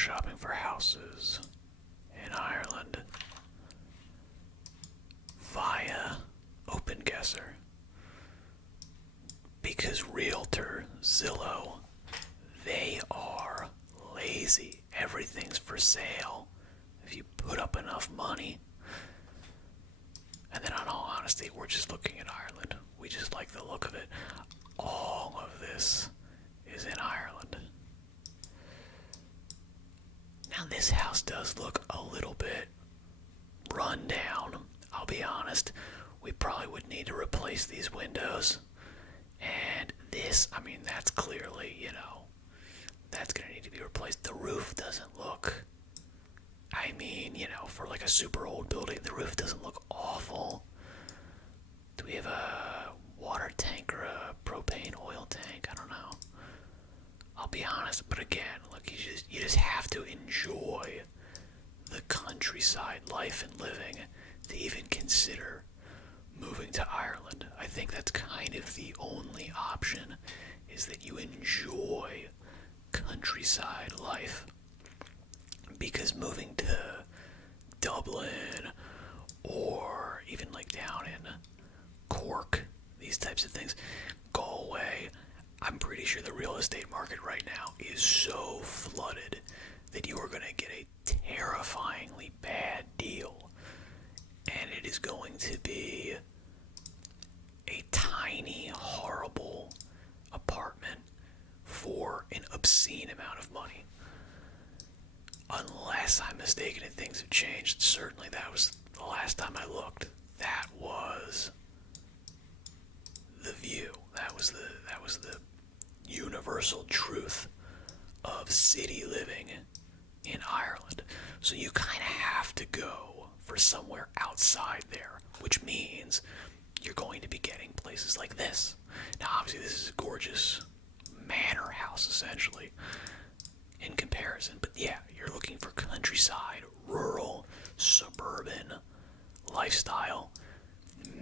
shopping for houses in Ireland via OpenGuesser. Because Realtor, Zillow, they are lazy. Everything's for sale if you put up enough money. And then, in all honesty, we're just looking at Ireland. We just like the look of it. All of this is in Ireland. Now, this house does look a little bit run down. I'll be honest. We probably would need to replace these windows. And this, I mean, that's clearly, that's going to need to be replaced. The roof doesn't look, I mean, for like a super old building, the roof doesn't look awful. Do we have a water tank or a propane oil tank? I don't know. I'll be honest, but again, look, you just have to enjoy the countryside life and living to even consider moving to Ireland. I think that's kind of the only option, is that you enjoy countryside life. Because moving to Dublin or even like down in Cork, these types of things, Galway, I'm pretty sure the real estate market right now is so flooded that you are going to get a terrifyingly bad deal. And it is going to be a tiny, horrible apartment for an obscene amount of money. Unless I'm mistaken and things have changed. Certainly that was the last time I looked. That was the view. That was the universal truth of city living in Ireland. So you kind of have to go for somewhere outside there, which means you're going to be getting places like this. Now, obviously, this is a gorgeous manor house, essentially, in comparison. But yeah, you're looking for countryside, rural, suburban lifestyle.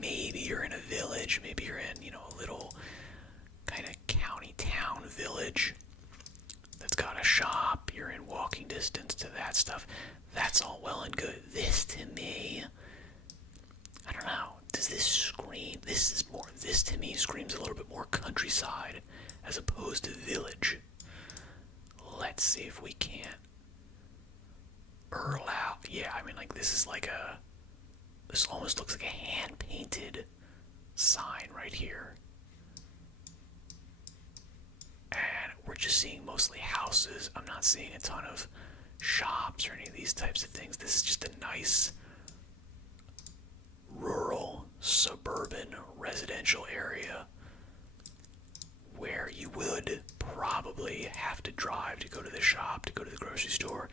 Maybe you're in a village. Maybe you're in, a little kind of county town village that's got a shop. You're in walking distance to that stuff. That's all well and good. This, to me, I don't know. Does this scream? This to me screams a little bit more countryside as opposed to village. Let's see if we can't Earl out. Yeah, I mean, like, this almost looks like a hand-painted sign right here. And we're just seeing mostly houses. I'm not seeing a ton of shops or any of these types of things. This is just a nice rural, suburban, residential area where you would probably have to drive to go to the shop, to go to the grocery store,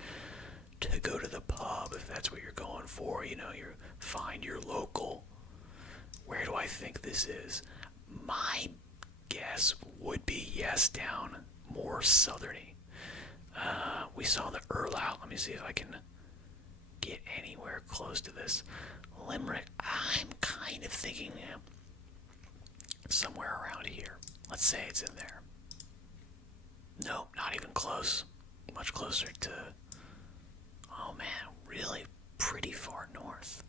to go to the pub if that's what you're going for. You find your local. Where do I think this is? My guess would be yes, down more southerny. We saw the Earl out. Let me see if I can get anywhere close to this. Limerick, I'm kind of thinking somewhere around here. Let's say it's in there. Nope, not even close. Much closer to, oh man, really pretty far north.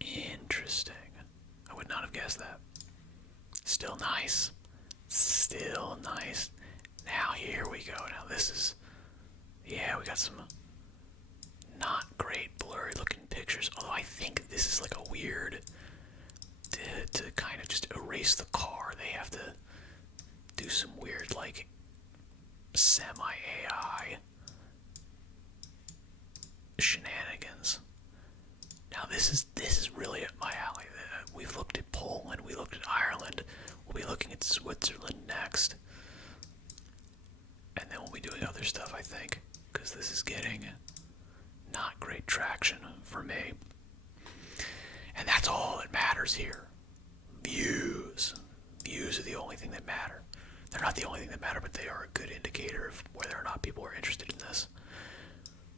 Interesting. I would not have guessed that. Still nice. Still nice. Now here we go. Now this is, yeah, we got some not great blurry looking pictures. Although I think this is like a weird, to kind of just erase the car, they have to do some weird like semi-AI shenanigans. Now this is really up my alley. We've looked at Poland, we looked at Ireland, we'll be looking at Switzerland next. And then we'll be doing other stuff, I think, because this is getting not great traction for me. And that's all that matters here. Views. Views are the only thing that matter. They're not the only thing that matter, but they are a good indicator of whether or not people are interested in this.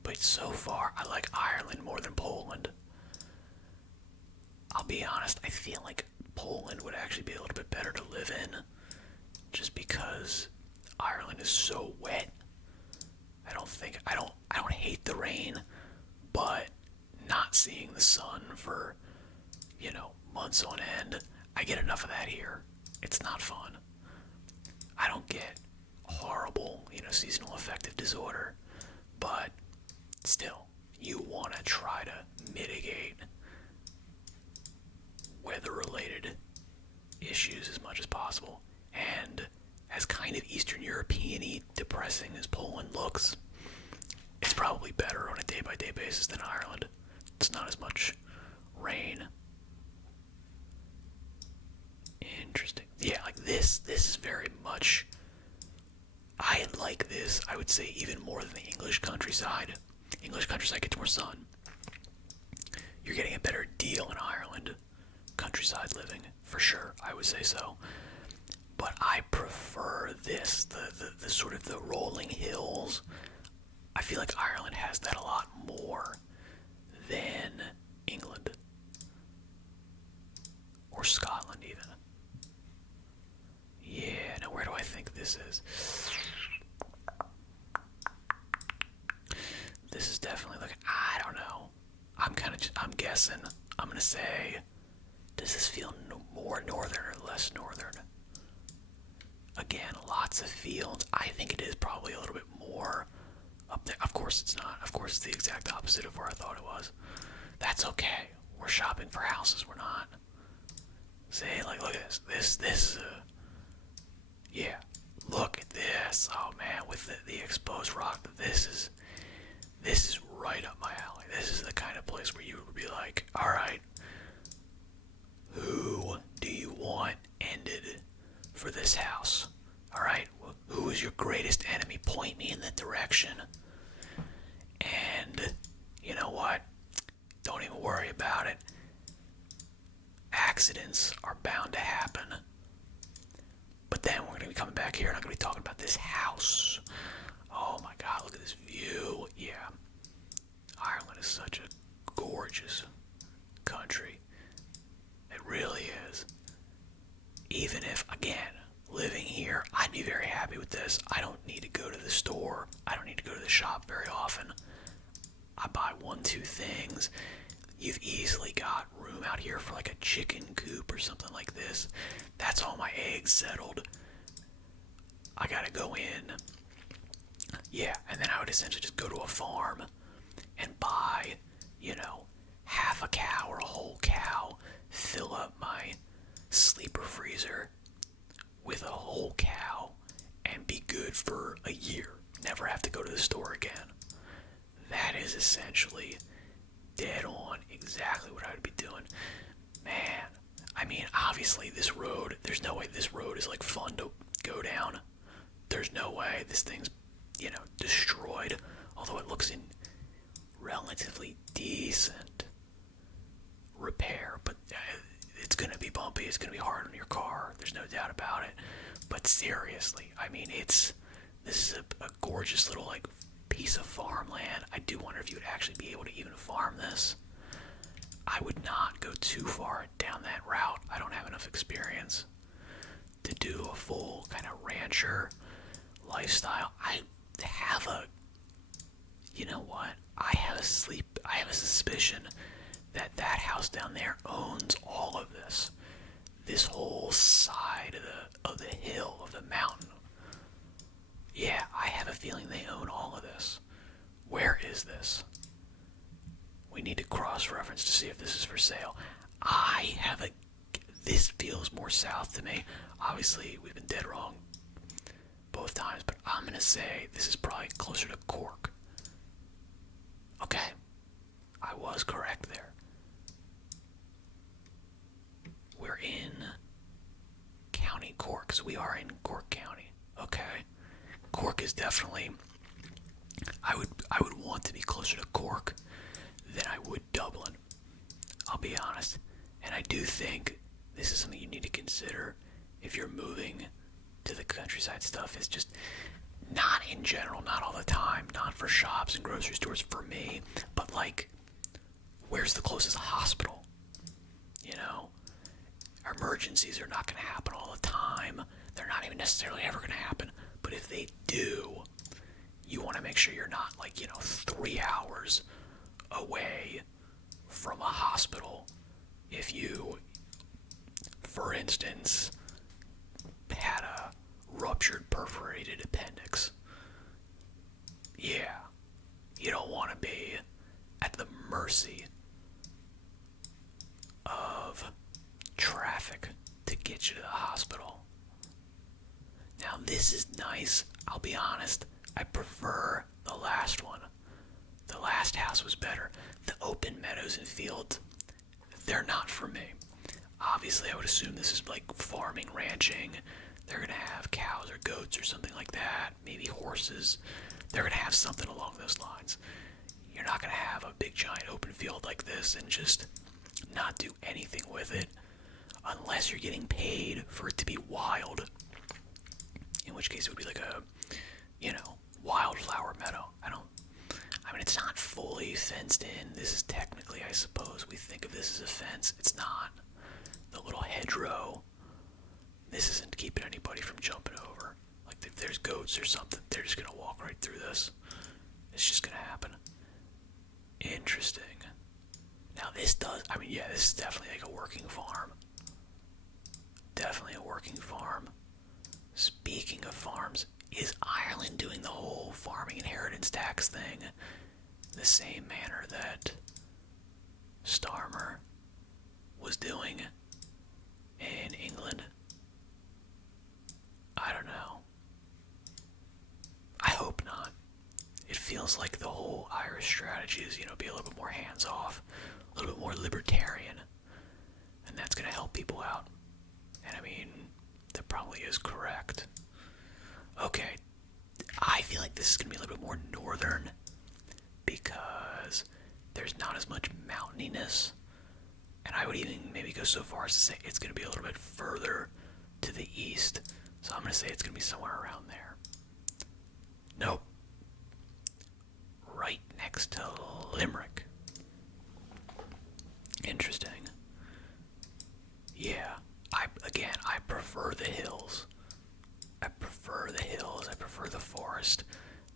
But so far, I like Ireland more than Poland. I'll be honest, I feel like Poland would actually be a little bit better to live in, just because Ireland is so wet. rain, but not seeing the sun for, months on end. I get enough of that here. It's not fun. I don't get horrible, seasonal affective disorder, but still, you want to try to mitigate weather-related issues as much as possible. And as kind of Eastern European-y depressing as Poland looks, it's probably better on a day-by-day basis than Ireland. It's not as much rain. Interesting. Yeah, like this is very much, I like this, I would say, even more than the English countryside. English countryside gets more sun. You're getting a better deal in Ireland. Countryside living, for sure, I would say so. But I prefer this, the sort of the rolling hills. I feel like Ireland has that a lot more than England. Or Scotland, even. Yeah, now where do I think this is? This is definitely like, I don't know. I'm guessing. I'm gonna say, does this feel more northern or less northern? Again, lots of fields. I think it is probably a little bit more up there. Of course it's not. Of course it's the exact opposite of where I thought it was. That's okay. We're shopping for houses. We're not. See, like, look at this. Yeah. Look at this. Oh man, with the exposed rock. This is right up my alley. This is the kind of place where you would be like, all right, who do you want ended for this house? All right, who is your greatest enemy? Point me in that direction. And you know what? Don't even worry about it. Accidents are bound to happen. But then we're going to be coming back here and I'm going to be talking about this house. Oh my God, look at this view. Yeah. Ireland is such a gorgeous country. It really is. Even if, again, living here, I'd be very happy with this. I don't need to go to the store. I don't need to go to the shop very often. I buy 1-2 things. You've easily got room out here for like a chicken coop or something like this. That's all my eggs settled. I gotta go in. Yeah, and then I would essentially just go to a farm and buy, half a cow or a whole cow, fill up my sleeper freezer with a whole cow, and be good for a year. Never have to go to the store again. That is essentially dead on exactly what I would be doing. Man, I mean, obviously this road, there's no way this road is like fun to go down. There's no way this thing's, destroyed, although it looks in relatively decent repair, but it's gonna be bumpy, it's gonna be hard on your car, there's no doubt about it. But seriously, I mean, this is a gorgeous little like piece of farmland. I do wonder if you would actually be able to even farm this. I would not go too far down that route. I don't have enough experience to do a full kind of rancher lifestyle. I have a, I have a suspicion that house down there owns all of this. This whole side of the hill, of the mountain. Yeah, I have a feeling they own all of this. Where is this? We need to cross-reference to see if this is for sale. This feels more south to me. Obviously, we've been dead wrong both times, but I'm going to say this is probably closer to Cork. Okay, I was correct there. We're in County Cork, so we are in Cork County. Okay, Cork is definitely, I would want to be closer to Cork than I would Dublin. I'll be honest. And I do think this is something you need to consider if you're moving to the countryside stuff. Is just not in general, not all the time, not for shops and grocery stores for me, but like, where's the closest hospital? Emergencies are not going to happen all the time. They're not even necessarily ever going to happen. But if they do, you want to make sure you're not, like, 3 hours away from a hospital if you, for instance, had a ruptured perforated appendix. Yeah, you don't want to be at the mercy of traffic to get you to the hospital. Now, this is nice. I'll be honest, I prefer the last one. The last house was better. The open meadows and fields, they're not for me. Obviously, I would assume this is like farming, ranching. They're going to have cows or goats or something like that, maybe horses. They're going to have something along those lines. You're not going to have a big giant open field like this and just not do anything with it unless you're getting paid for it to be wild. In which case it would be like a, wildflower meadow. I mean, it's not fully fenced in. This is technically, I suppose, we think of this as a fence. It's not. The little hedgerow, this isn't keeping anybody from jumping over. Like, if there's goats or something, they're just gonna walk right through this. It's just gonna happen. Interesting. Now this is definitely like a working farm. Definitely a working farm. Speaking of farms, is Ireland doing the whole farming inheritance tax thing the same manner that Starmer was doing in England? I don't know. I hope not. It feels like the whole Irish strategy is, be a little bit more hands-off, a little bit more libertarian, and that's going to help people out. And I mean, that probably is correct. Okay, I feel like this is going to be a little bit more northern because there's not as much mountaininess. And I would even maybe go so far as to say it's going to be a little bit further to the east. So I'm going to say it's going to be somewhere around there. Nope. Right next to Limerick. Interesting. Yeah, I prefer the hills. I prefer the forest,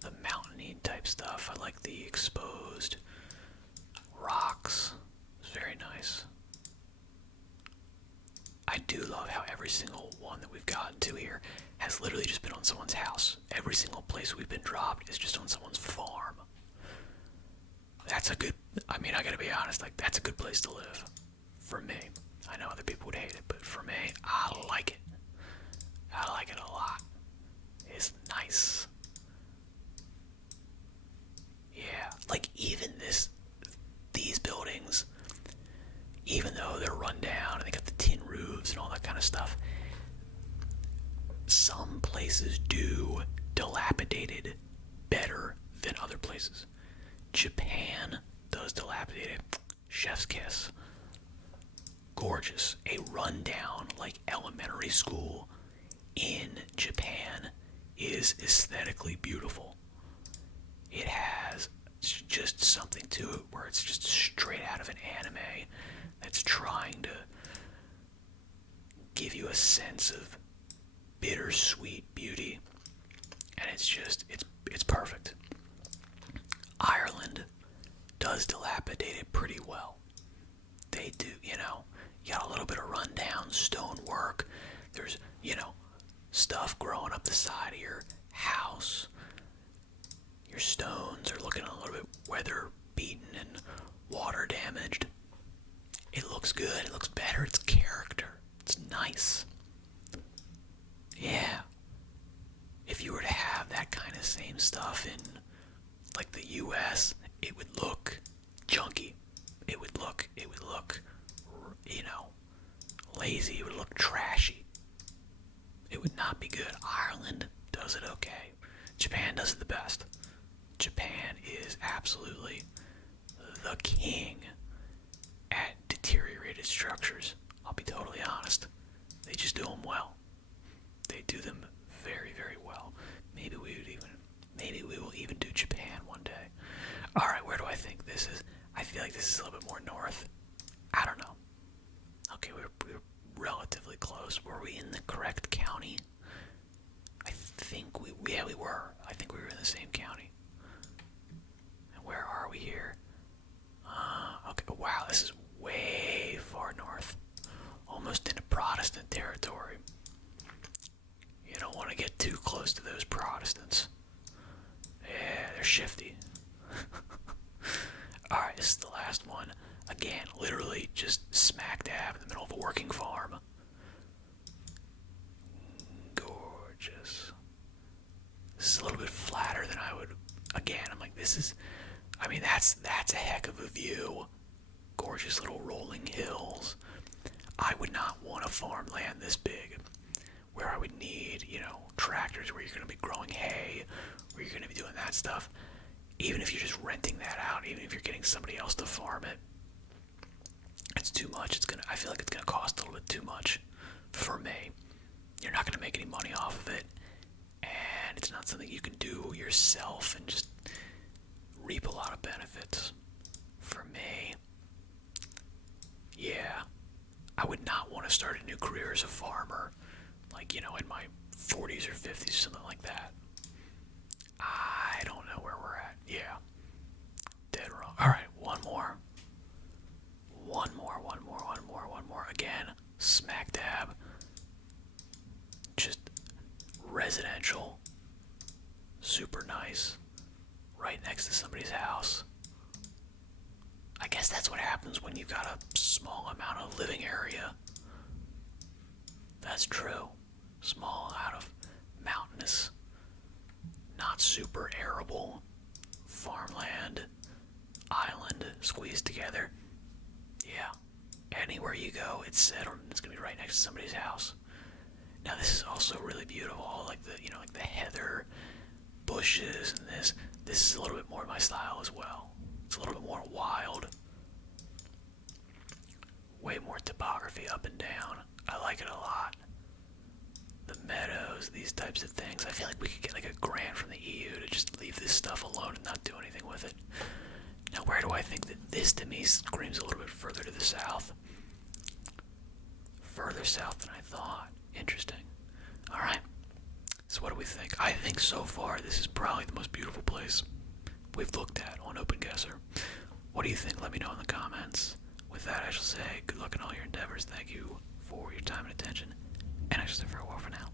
the mountainy type stuff. I like the exposed rocks. It's very nice. I do love how every single one that we've gotten to here has literally just been on someone's house. Every single place we've been dropped is just on someone's farm. That's a good, I gotta be honest, like, that's a good place to live. For me. I know other people would hate it, but for me, I like it. I like it a lot. It's nice. Yeah, like even these buildings, even though they're run down and they got the tin roofs and all that kind of stuff, some places do dilapidated better than other places. Japan does dilapidated. Chef's kiss. Gorgeous. A rundown, like, elementary school in Japan is aesthetically beautiful. It has just something to it where it's just straight out of an anime that's trying to give you a sense of bittersweet beauty, and it's perfect. Ireland does dilapidate it pretty well. They do, you got a little bit of rundown stonework. There's, stuff growing up the side of your house. Your stones are looking a little bit weather beaten and water damaged. It looks good. It looks better. It's character. It's nice. Yeah. If you were to have that kind of same stuff in, like, the US, it would look junky. It would look, lazy. It would look trashy. It would not be good. Ireland does it okay. Japan does it the best. Japan is absolutely the king at deteriorated structures. I'll be totally honest. They just do them well. They do them very, very well. Maybe we will even do Japan one day. Alright, where do I think this is? I feel like this is a little bit more north. I don't know. Okay, we were relatively close. Were we in the correct county? I think we were. I think we were in the same county. shifty. Alright, this is the last one. Again, literally just smack dab in the middle of a working farm. Gorgeous. This is a little bit flatter than I would. Again, I'm like, this is. I mean, that's a heck of a view. Gorgeous little rolling hills. I would not want a farmland this big, where I would need, tractors, where you're going to be growing hay, where you're going to be doing that stuff. Even if you're just renting that out, even if you're getting somebody else to farm it, it's too much. I feel like it's gonna cost a little bit too much for me. You're not gonna make any money off of it, and it's not something you can do yourself and just reap a lot of benefits. For me, yeah, I would not want to start a new career as a farmer, like, in my 40s or 50s, something like that. I don't know where we're at. Yeah, dead wrong. All right, one more. One more. Again, smack dab. Just residential. Super nice. Right next to somebody's house. I guess that's what happens when you've got a small amount of living area. That's true. Small amount of mountainous, not super arable farmland, island squeezed together. Yeah. Anywhere you go, it's set, or it's gonna be right next to somebody's house. Now this is also really beautiful, like the heather, bushes, and this. This is a little bit more my style as well. It's a little bit more wild. Way more topography up and down. I like it a lot. The meadows, these types of things. I feel like we could get like a grant from the EU to just leave this stuff alone and not do anything with it. Now, where do I think that this to me screams a little bit further to the south? Further south than I thought. Interesting. Alright. So what do we think? I think so far this is probably the most beautiful place we've looked at on Open Guesser. What do you think? Let me know in the comments. With that, I shall say good luck in all your endeavors. Thank you for your time and attention. And I shall say farewell for now.